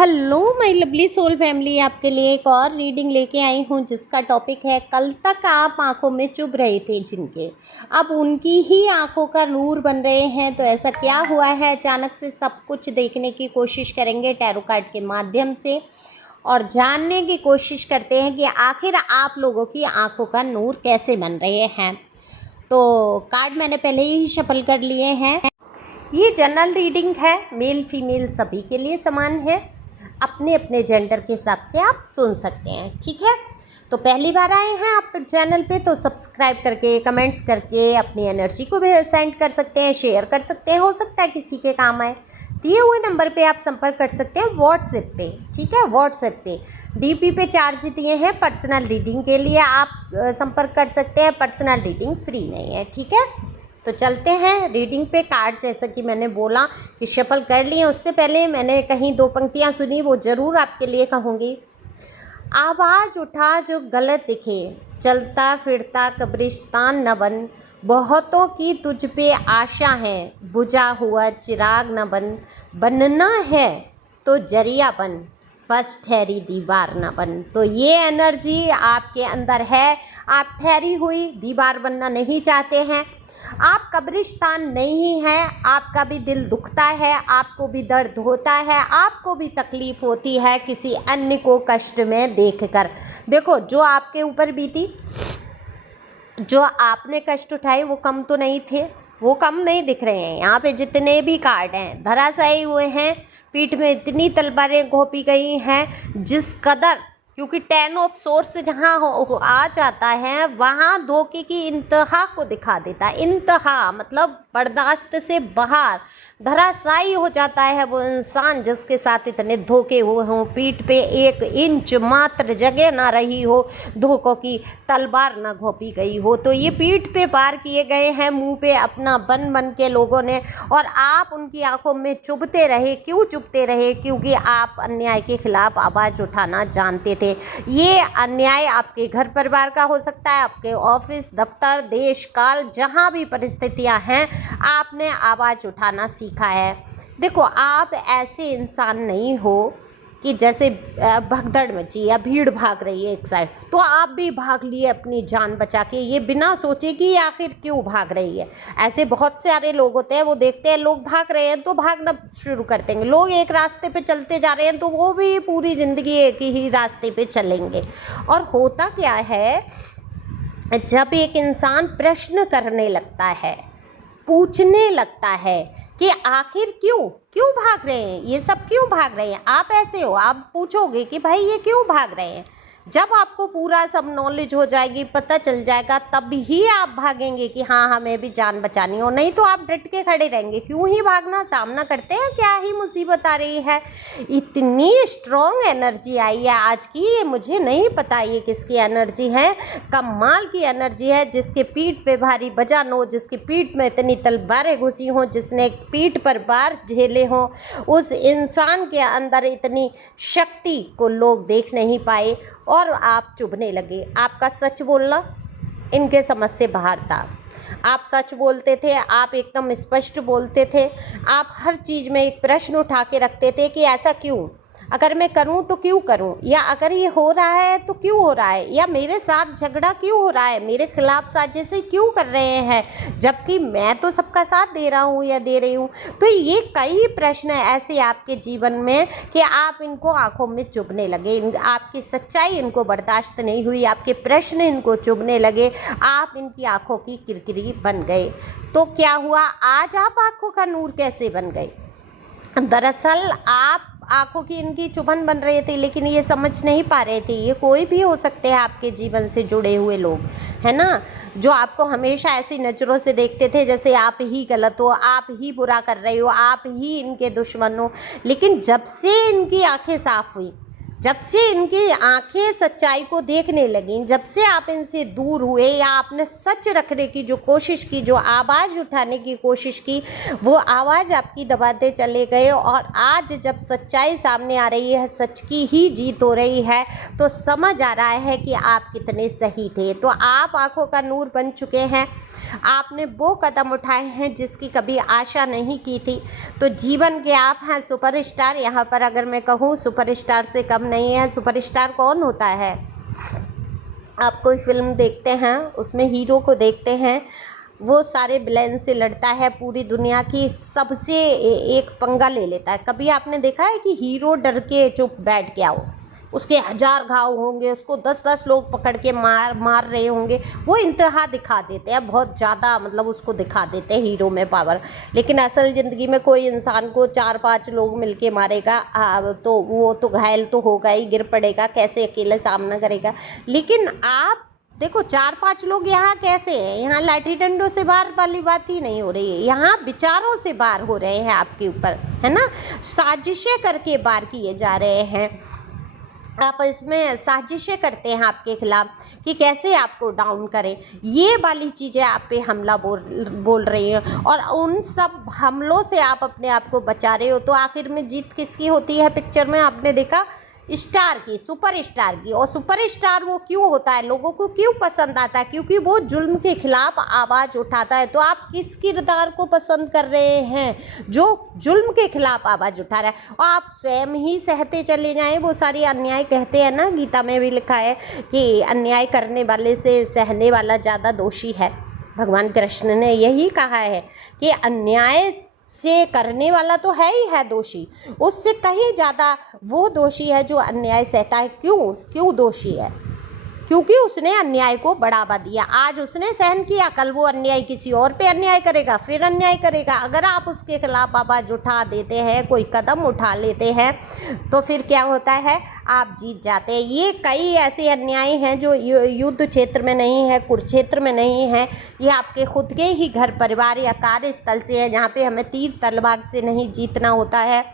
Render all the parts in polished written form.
Hello my lovely soul family, आपके लिए एक और रीडिंग लेके आई हूँ जिसका टॉपिक है कल तक आप आंखों में चुभ रहे थे जिनके, अब उनकी ही आंखों का नूर बन रहे हैं। तो ऐसा क्या हुआ है अचानक से, सब कुछ देखने की कोशिश करेंगे टैरो कार्ड के माध्यम से और जानने की कोशिश करते हैं कि आखिर आप लोगों की आंखों का नूर कैसे बन रहे हैं। तो कार्ड मैंने पहले ही शफल कर लिए हैं। ये जनरल रीडिंग है, मेल फीमेल सभी के लिए समान है, अपने अपने जेंडर के हिसाब से आप सुन सकते हैं, ठीक है। तो पहली बार आए हैं आप चैनल पे तो सब्सक्राइब करके कमेंट्स करके अपनी एनर्जी को भी सेंड कर सकते हैं, शेयर कर सकते हैं, हो सकता है किसी के काम आए। दिए हुए नंबर पे आप संपर्क कर सकते हैं व्हाट्सएप पे, ठीक है। व्हाट्सएप पे डीपी पे चार्ज दिए हैं, पर्सनल रीडिंग के लिए आप संपर्क कर सकते हैं, पर्सनल रीडिंग फ्री नहीं है, ठीक है। तो चलते हैं रीडिंग पे। कार्ड जैसा कि मैंने बोला कि शफल कर लिए, उससे पहले मैंने कहीं दो पंक्तियां सुनी, वो ज़रूर आपके लिए कहूँगी। आवाज़ उठा जो गलत दिखे, चलता फिरता कब्रिस्तान न बन, बहुतों की तुझ पे आशा है, बुझा हुआ चिराग न बन, बनना है तो जरिया बन, बस ठहरी दीवार न बन। तो ये एनर्जी आपके अंदर है, आप ठहरी हुई दीवार बनना नहीं चाहते हैं, आप कब्रिस्तान नहीं हैं, आपका भी दिल दुखता है, आपको भी दर्द होता है, आपको भी तकलीफ़ होती है किसी अन्य को कष्ट में देखकर। देखो जो आपके ऊपर बीती, जो आपने कष्ट उठाए वो कम तो नहीं थे, वो कम नहीं दिख रहे हैं। यहाँ पे जितने भी कार्ड हैं धराशायी हुए हैं, पीठ में इतनी तलवारें घोंपी गई हैं जिस कदर, क्योंकि 10 ऑफ सोर्स जहाँ आ जाता है वहाँ धोखे की इंतहा को दिखा देता है। इंतहा मतलब बर्दाश्त से बाहर, धराशायी हो जाता है वो इंसान जिसके साथ इतने धोखे हुए हों, पीठ पे 1 इंच मात्र जगह ना रही हो, धोखों की तलवार ना घोंपी गई हो। तो ये पीठ पे पार किए गए हैं, मुंह पे अपना बन बन के लोगों ने, और आप उनकी आंखों में चुभते रहे। क्यों चुभते रहे? क्योंकि आप अन्याय के खिलाफ आवाज़ उठाना जानते थे। ये अन्याय आपके घर परिवार का हो सकता है, आपके ऑफिस दफ्तर देश काल जहाँ भी परिस्थितियाँ हैं, आपने आवाज़ उठाना सीखा है। देखो आप ऐसे इंसान नहीं हो कि जैसे भगदड़ मची या भीड़ भाग रही है एक साइड तो आप भी भाग लिए अपनी जान बचा के, ये बिना सोचे कि आखिर क्यों भाग रही है। ऐसे बहुत सारे लोग होते हैं, वो देखते हैं लोग भाग रहे हैं तो भागना शुरू कर देंगे, लोग एक रास्ते पे चलते जा रहे हैं तो वो भी पूरी ज़िंदगी एक ही रास्ते पे चलेंगे। और होता क्या है, जब एक इंसान प्रश्न करने लगता है, पूछने लगता है कि आखिर क्यों क्यों भाग रहे हैं, ये सब क्यों भाग रहे हैं, आप ऐसे हो, आप पूछोगे कि भाई ये क्यों भाग रहे हैं। जब आपको पूरा सब नॉलेज हो जाएगी, पता चल जाएगा, तब ही आप भागेंगे कि हाँ हमें भी जान बचानी हो, नहीं तो आप डट के खड़े रहेंगे। क्यों ही भागना, सामना करते हैं, क्या ही मुसीबत आ रही है। इतनी स्ट्रॉन्ग एनर्जी आई है आज की, ये मुझे नहीं पता ये किसकी एनर्जी है, कमाल की एनर्जी है। जिसके पीठ पे भारी वजन हो, जिसकी पीठ में इतनी तलवारें घुसी हों, जिसने पीठ पर बार झेले हों, उस इंसान के अंदर इतनी शक्ति को लोग देख नहीं पाए और आप चुभने लगे। आपका सच बोलना इनके समझ से बाहर था। आप सच बोलते थे, आप एकदम स्पष्ट बोलते थे, आप हर चीज़ में एक प्रश्न उठा के रखते थे कि ऐसा क्यों, अगर मैं करूं तो क्यों करूं, या अगर ये हो रहा है तो क्यों हो रहा है, या मेरे साथ झगड़ा क्यों हो रहा है, मेरे खिलाफ साजिशें क्यों कर रहे हैं, जबकि मैं तो सबका साथ दे रहा हूं या दे रही हूं। तो ये कई प्रश्न ऐसे आपके जीवन में कि आप इनको आंखों में चुभने लगे, आपकी सच्चाई इनको बर्दाश्त नहीं हुई, आपके प्रश्न इनको चुभने लगे, आप इनकी आंखों की किरकिरी बन गए। तो क्या हुआ, आज आप आंखों का नूर कैसे बन गए? दरअसल आप आंखों की इनकी चुभन बन रहे थे, लेकिन ये समझ नहीं पा रहे थे। ये कोई भी हो सकते हैं आपके जीवन से जुड़े हुए लोग, है ना, जो आपको हमेशा ऐसी नज़रों से देखते थे जैसे आप ही गलत हो, आप ही बुरा कर रहे हो, आप ही इनके दुश्मन हो। लेकिन जब से इनकी आंखें साफ हुई, जब से इनकी आंखें सच्चाई को देखने लगीं, जब से आप इनसे दूर हुए या आपने सच रखने की जो कोशिश की, जो आवाज़ उठाने की कोशिश की, वो आवाज़ आपकी दबाते चले गए। और आज जब सच्चाई सामने आ रही है, सच की ही जीत हो रही है, तो समझ आ रहा है कि आप कितने सही थे। तो आप आंखों का नूर बन चुके हैं। आपने वो कदम उठाए हैं जिसकी कभी आशा नहीं की थी। तो जीवन के आप हैं सुपरस्टार। यहाँ पर अगर मैं कहूँ सुपरस्टार से कम नहीं है। सुपरस्टार कौन होता है? आप कोई फिल्म देखते हैं, उसमें हीरो को देखते हैं, वो सारे विलेन से लड़ता है, पूरी दुनिया की सबसे एक पंगा ले लेता है। कभी आपने देखा है कि हीरो डर के चुप बैठ गया हो? उसके 1000 घाव होंगे, उसको 10-10 लोग पकड़ के मार रहे होंगे। वो इंतहा दिखा देते हैं, बहुत ज़्यादा मतलब उसको दिखा देते हैं हीरो में पावर। लेकिन असल ज़िंदगी में कोई इंसान को 4-5 लोग मिलके मारेगा तो वो तो घायल तो होगा ही, गिर पड़ेगा, कैसे अकेले सामना करेगा। लेकिन आप देखो 4-5 लोग यहाँ कैसे हैं? यहाँ लाठी डंडों से बाहर वाली बात ही नहीं हो रही है, यहाँ विचारों से बाहर हो रहे हैं आपके ऊपर, है ना। साजिशें करके बाहर किए जा रहे हैं। आप इसमें साजिशें करते हैं आपके खिलाफ कि कैसे आपको डाउन करें। ये वाली चीज़ें आप पे हमला बोल रही हैं, और उन सब हमलों से आप अपने आप को बचा रहे हो। तो आखिर में जीत किसकी होती है पिक्चर में? आपने देखा स्टार की, सुपरस्टार की। और सुपरस्टार वो क्यों होता है, लोगों को क्यों पसंद आता है? क्योंकि वो जुल्म के खिलाफ आवाज़ उठाता है। तो आप किस किरदार को पसंद कर रहे हैं? जो जुल्म के खिलाफ आवाज़ उठा रहा है। और आप स्वयं ही सहते चले जाएं वो सारी अन्याय। कहते हैं ना, गीता में भी लिखा है कि अन्याय करने वाले से सहने वाला ज़्यादा दोषी है। भगवान कृष्ण ने यही कहा है कि अन्याय से करने वाला तो है ही है दोषी, उससे कहीं ज़्यादा वो दोषी है जो अन्याय सहता है। क्यों दोषी है? क्योंकि उसने अन्याय को बढ़ावा दिया। आज उसने सहन किया, कल वो अन्याय किसी और पे अन्याय करेगा, फिर अन्याय करेगा। अगर आप उसके खिलाफ आवाज़ उठा देते हैं, कोई कदम उठा लेते हैं, तो फिर क्या होता है? आप जीत जाते हैं। ये कई ऐसे अन्याय हैं जो युद्ध क्षेत्र में नहीं है, कुरुक्षेत्र में नहीं है, ये आपके खुद के ही घर परिवार या कार्यस्थल से है, जहाँ पे हमें तीर तलवार से नहीं जीतना होता है।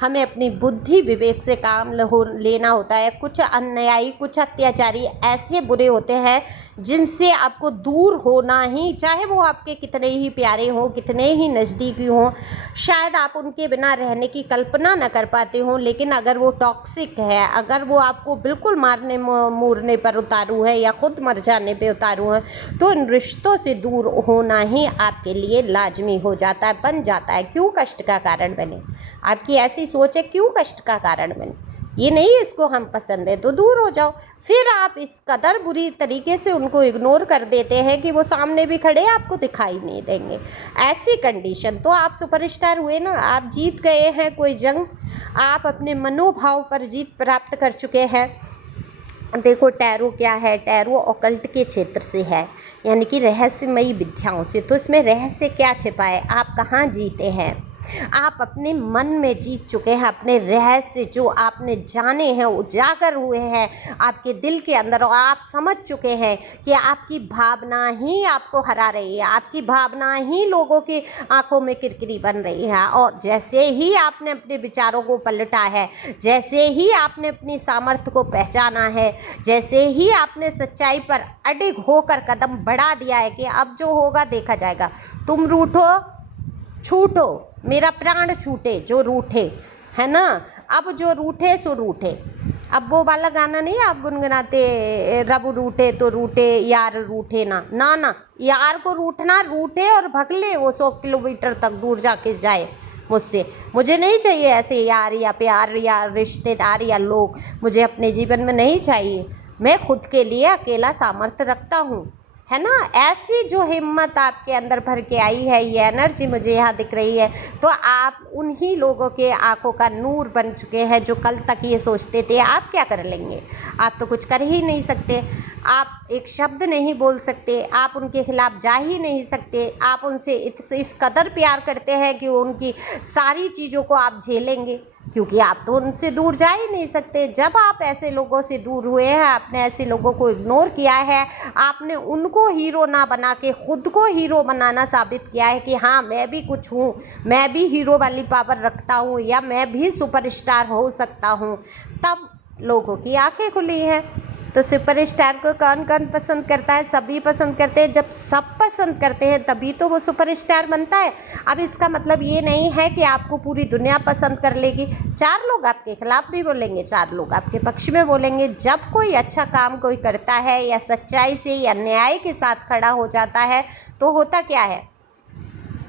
हमें अपनी बुद्धि विवेक से काम लेना होता है। कुछ अन्यायी, कुछ अत्याचारी ऐसे बुरे होते हैं जिनसे आपको दूर होना ही, चाहे वो आपके कितने ही प्यारे हों, कितने ही नज़दीकी हों, शायद आप उनके बिना रहने की कल्पना न कर पाते हों, लेकिन अगर वो टॉक्सिक है, अगर वो आपको बिल्कुल मारने मूरने पर उतारू है या खुद मर जाने पे उतारू है, तो इन रिश्तों से दूर होना ही आपके लिए लाजमी हो जाता है, बन जाता है। क्यों कष्ट का कारण बने? आपकी ऐसी सोच है, क्यों कष्ट का कारण बने? ये नहीं इसको हम पसंद है तो दूर हो जाओ। फिर आप इस कदर बुरी तरीके से उनको इग्नोर कर देते हैं कि वो सामने भी खड़े आपको दिखाई नहीं देंगे। ऐसी कंडीशन तो आप सुपरस्टार हुए ना, आप जीत गए हैं कोई जंग, आप अपने मनोभाव पर जीत प्राप्त कर चुके हैं। देखो टैरो क्या है? टैरो ऑकल्ट के क्षेत्र से है, यानी कि रहस्यमयी विद्याओं से। तो इसमें रहस्य क्या छिपा है? आप कहाँ जीते हैं? आप अपने मन में जीत चुके हैं। अपने रहस्य जो आपने जाने हैं, उजागर हुए हैं आपके दिल के अंदर, और आप समझ चुके हैं कि आपकी भावना ही आपको हरा रही है, आपकी भावना ही लोगों की आंखों में किरकिरी बन रही है। और जैसे ही आपने अपने विचारों को पलटा है, जैसे ही आपने अपनी सामर्थ्य को पहचाना है, जैसे ही आपने सच्चाई पर अडिग होकर कदम बढ़ा दिया है कि अब जो होगा देखा जाएगा, तुम रूठो छूटो, मेरा प्राण छूटे जो रूठे, है ना। अब जो रूठे सो रूठे। अब वो वाला गाना नहीं आप गुनगुनाते, रब रूठे तो रूठे यार रूठे ना, ना ना, यार को रूठना, रूठे और भग ले वो 100 किलोमीटर तक दूर जाके जाए मुझसे। मुझे नहीं चाहिए ऐसे यार या प्यार या रिश्तेदार या लोग, मुझे अपने जीवन में नहीं चाहिए। मैं खुद के लिए अकेला सामर्थ्य रखता हूँ, है ना। ऐसी जो हिम्मत आपके अंदर भर के आई है, ये एनर्जी मुझे यहाँ दिख रही है, तो आप उन्हीं लोगों के आंखों का नूर बन चुके हैं जो कल तक ये सोचते थे आप क्या कर लेंगे। आप तो कुछ कर ही नहीं सकते, आप एक शब्द नहीं बोल सकते, आप उनके खिलाफ जा ही नहीं सकते। आप उनसे इस कदर प्यार करते हैं कि उनकी सारी चीज़ों को आप झेलेंगे, क्योंकि आप तो उनसे दूर जा ही नहीं सकते। जब आप ऐसे लोगों से दूर हुए हैं, आपने ऐसे लोगों को इग्नोर किया है, आपने उनको हीरो ना बना के खुद को हीरो बनाना साबित किया है कि हाँ मैं भी कुछ हूँ, मैं भी हीरो वाली पावर रखता हूँ, या मैं भी सुपरस्टार हो सकता हूँ, तब लोगों की आंखें खुली हैं। तो सुपरस्टार को कौन कौन पसंद करता है? सभी पसंद करते हैं। जब सब पसंद करते हैं तभी तो वो सुपरस्टार बनता है। अब इसका मतलब ये नहीं है कि आपको पूरी दुनिया पसंद कर लेगी। 4 लोग आपके खिलाफ भी बोलेंगे, 4 लोग आपके पक्ष में बोलेंगे। जब कोई अच्छा काम कोई करता है या सच्चाई से या न्याय के साथ खड़ा हो जाता है, तो होता क्या है,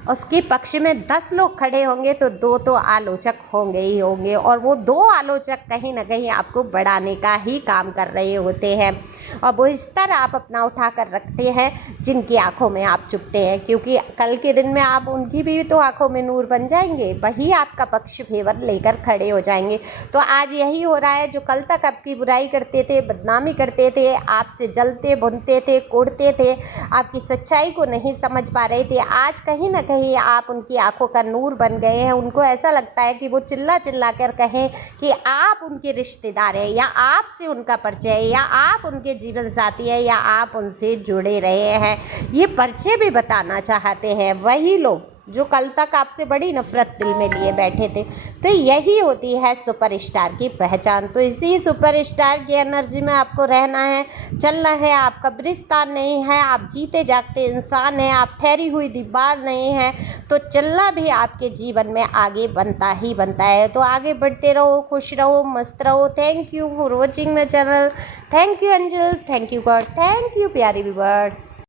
उसके पक्ष में 10 लोग खड़े होंगे तो 2 तो आलोचक होंगे ही होंगे, और वो 2 आलोचक कहीं ना कहीं आपको बढ़ाने का ही काम कर रहे होते हैं, और वो स्तर आप अपना उठा कर रखते हैं जिनकी आंखों में आप चुभते हैं, क्योंकि कल के दिन में आप उनकी भी तो आंखों में नूर बन जाएंगे, वही आपका पक्ष फेवर लेकर खड़े हो जाएंगे। तो आज यही हो रहा है, जो कल तक आपकी बुराई करते थे, बदनामी करते थे, आपसे जलते भुनते थे, कोड़ते थे, आपकी सच्चाई को नहीं समझ पा रहे थे, आज कहीं ना कहीं आप उनकी आंखों का नूर बन गए हैं। उनको ऐसा लगता है कि वो चिल्ला चिल्ला कर कहें कि आप उनके रिश्तेदार हैं, या आपसे उनका परिचय है, या आप उनके जीवन साथी हैं, या आप उनसे जुड़े रहे हैं। ये परिचय भी बताना चाहते हैं वही लोग जो कल तक आपसे बड़ी नफरत दिल में लिए बैठे थे। तो यही होती है सुपरस्टार की पहचान। तो इसी सुपरस्टार की एनर्जी में आपको रहना है, चलना है। आप कब्रिस्तान नहीं है, आप जीते जागते इंसान हैं, आप ठहरी हुई दीवार नहीं हैं। तो चलना भी आपके जीवन में आगे बनता ही बनता है। तो आगे बढ़ते रहो, खुश रहो, मस्त रहो। Thank you for watching my channel. Thank you angel, thank you God, thank you प्यारे व्यूअर्स।